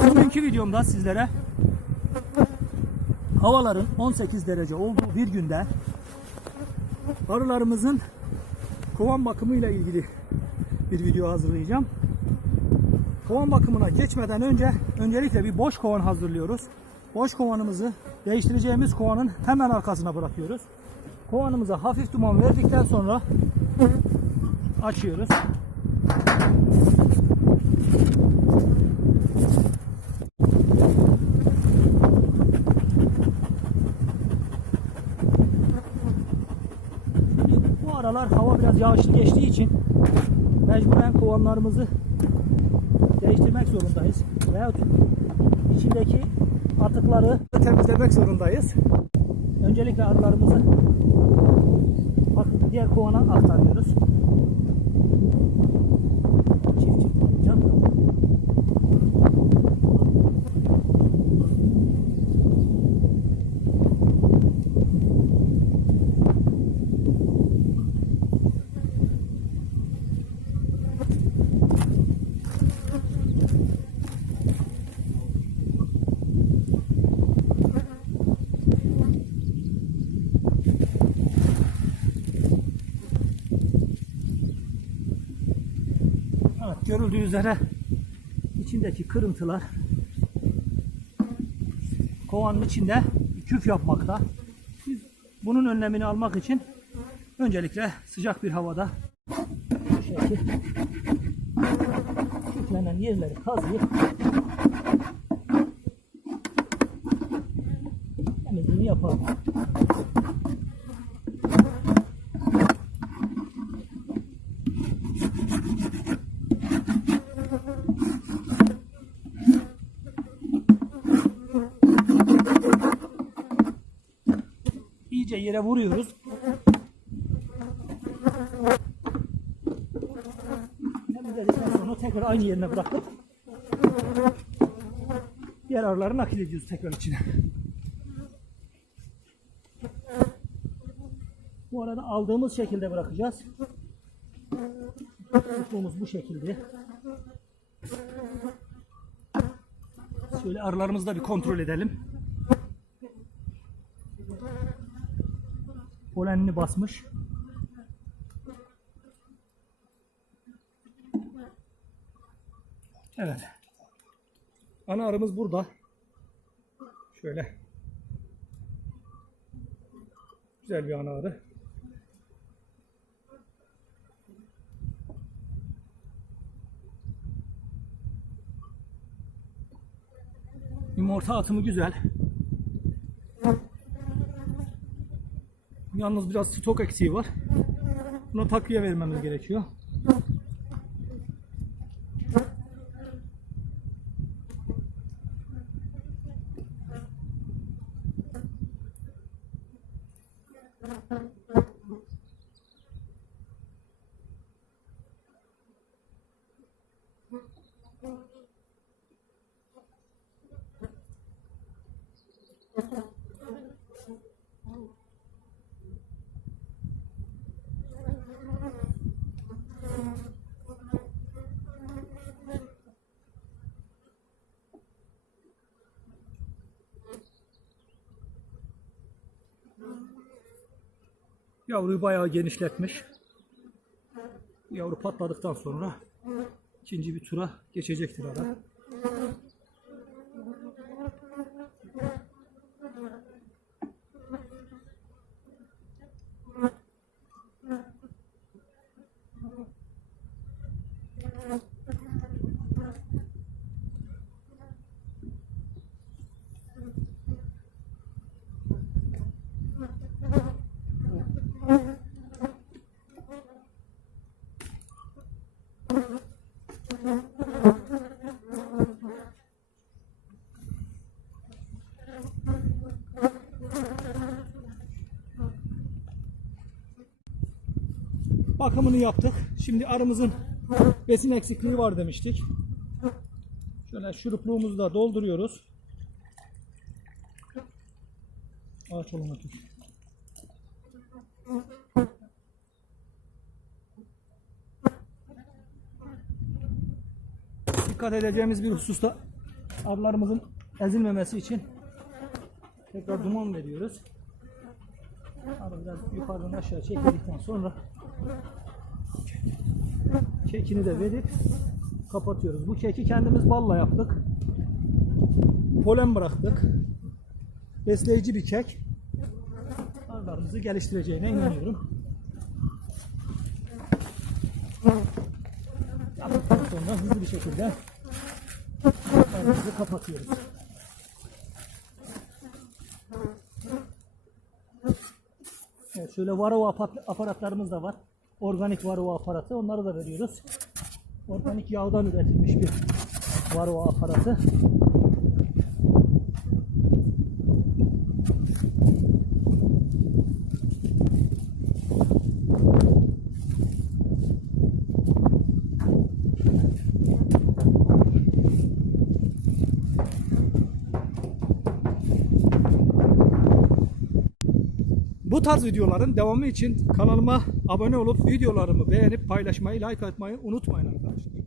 Bugünkü videomda sizlere havaların 18 derece olduğu bir günde arılarımızın kovan bakımıyla ilgili bir video hazırlayacağım. Kovan bakımına geçmeden önce öncelikle bir boş kovan hazırlıyoruz. Boş kovanımızı değiştireceğimiz kovanın hemen arkasına bırakıyoruz. Kovanımıza hafif duman verdikten sonra açıyoruz. Bu aralar hava biraz yağışlı geçtiği için mecburen kovanlarımızı değiştirmek zorundayız. Veyahut içindeki atıkları temizlemek zorundayız. Öncelikle arılarımızı diğer kovana aktarıyoruz. Evet, görüldüğü üzere içindeki kırıntılar kovanın içinde küf yapmakta. Biz bunun önlemini almak için öncelikle sıcak bir havada bu küflenen yerleri kazıyıp temizliğini yapalım. İyice yere vuruyoruz. Temizledikten sonra tekrar aynı yerine bırakıp diğer arıları nakil ediyoruz tekrar içine. Bu arada aldığımız şekilde bırakacağız. Tuttuğumuz bu şekilde. Şöyle arılarımızı bir kontrol edelim. Polenini basmış. Evet. Ana arımız burada. Şöyle. Güzel bir ana arı. Yumurta atımı güzel. Yalnız biraz stok eksiği var. Buna takviye vermemiz gerekiyor. Yavruyu bayağı genişletmiş. Yavru patladıktan sonra ikinci bir tura geçecektir ara. Bakımını yaptık. Şimdi arımızın besin eksikliği var demiştik. Şöyle şurupluğumuzu da dolduruyoruz. Ağaç olana tut. Dikkat edeceğimiz bir hususta arılarımızın ezilmemesi için tekrar duman veriyoruz. Arı biraz yukarıdan aşağı çekildikten sonra kekini de verip kapatıyoruz. Bu keki kendimiz balla yaptık. Polen bıraktık. Besleyici bir kek. Arılarımızı geliştireceğine inanıyorum. Yaptıktan sonra hızlı bir şekilde arımızı kapatıyoruz. Şöyle varova apa- aparatlarımız da var. Organik varova aparatı. Onları da veriyoruz. Organik yağdan üretilmiş bir varova aparatı. Bu tarz videoların devamı için kanalıma abone olup videolarımı beğenip paylaşmayı, like atmayı unutmayın arkadaşlar.